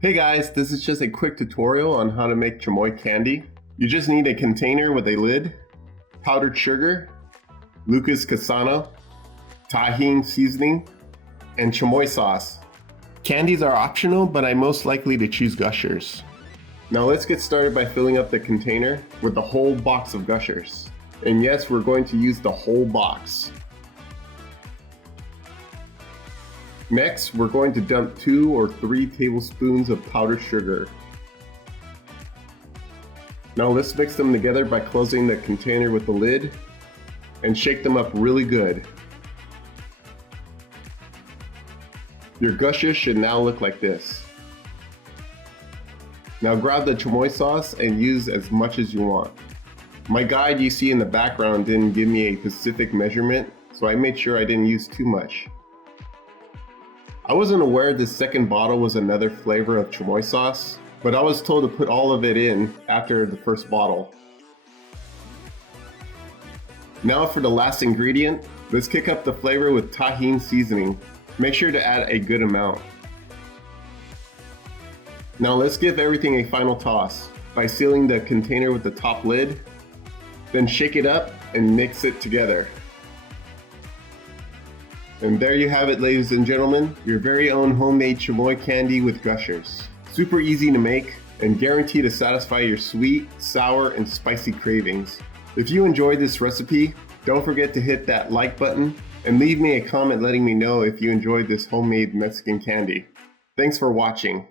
Hey guys, this is just a quick tutorial on how to make chamoy candy. You just need a container with a lid, powdered sugar, Lucas Casano, tahini seasoning, and chamoy sauce. Candies are optional, but I'm most likely to choose Gushers. Now let's get started by filling up the container with the whole box of Gushers. And yes, we're going to use the whole box. Next, we're going to dump 2 or 3 tablespoons of powdered sugar. Now let's mix them together by closing the container with the lid and shake them up really good. Your Gushers should now look like this. Now grab the chamoy sauce and use as much as you want. My guide you see in the background didn't give me a specific measurement, so I made sure I didn't use too much. I wasn't aware this second bottle was another flavor of chamoy sauce, but I was told to put all of it in after the first bottle. Now for the last ingredient, let's kick up the flavor with tahini seasoning. Make sure to add a good amount. Now let's give everything a final toss by sealing the container with the top lid, then shake it up and mix it together. And there you have it, ladies and gentlemen, your very own homemade chamoy candy with Gushers. Super easy to make and guaranteed to satisfy your sweet, sour, and spicy cravings. If you enjoyed this recipe, don't forget to hit that like button and leave me a comment letting me know if you enjoyed this homemade Mexican candy. Thanks for watching.